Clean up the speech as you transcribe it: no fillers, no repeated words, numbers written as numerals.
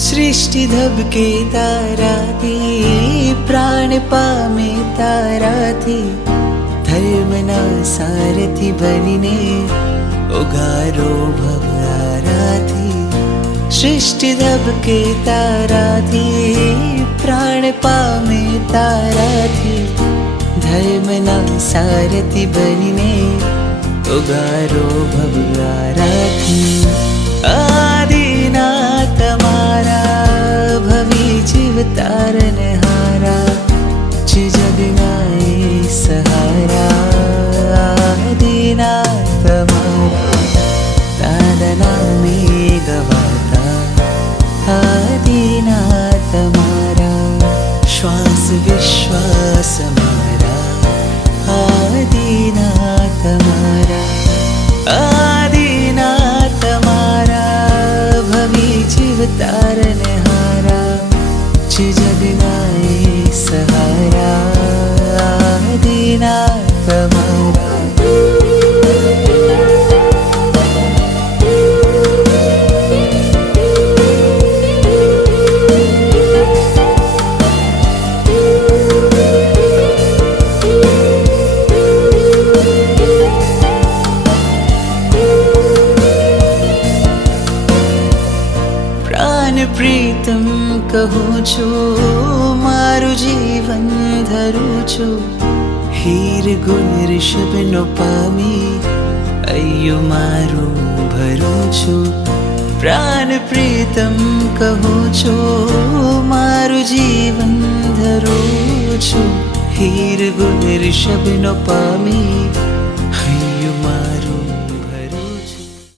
सृष्टि धबके ताराथी, प्राण पामे ताराथी, धर्मना सारथी बनीने उगारो भव आराथी। सृष्टि धबके ताराथी, प्राण पामे ताराथी, धर्मना सारथी बनीने उगारो भव आराथी। आदिनाथ તમારા ભવી જીવ તારનહારા છે જગના એ સહારા। આદિનાથ તમારા દાદના મે ગવાતા, આદિનાથ તમારા શ્વાસ વિશ્વાસ મારા, આદિનાથ તમારા। આદિનાથ તમારા ભવી જીવ તારનહારા છે જગના એ સહારા। આદિનાથ તમારા પ્રીતમ કહું છું, મારું જીવન ધરું છું, હીર ગુણ ઋષભનો પામી અયું મારું ભરું છું। પ્રાણ પ્રીતમ કહું છું, મારું જીવન ધરું છું, હીર ગુણ ઋષભનો પામી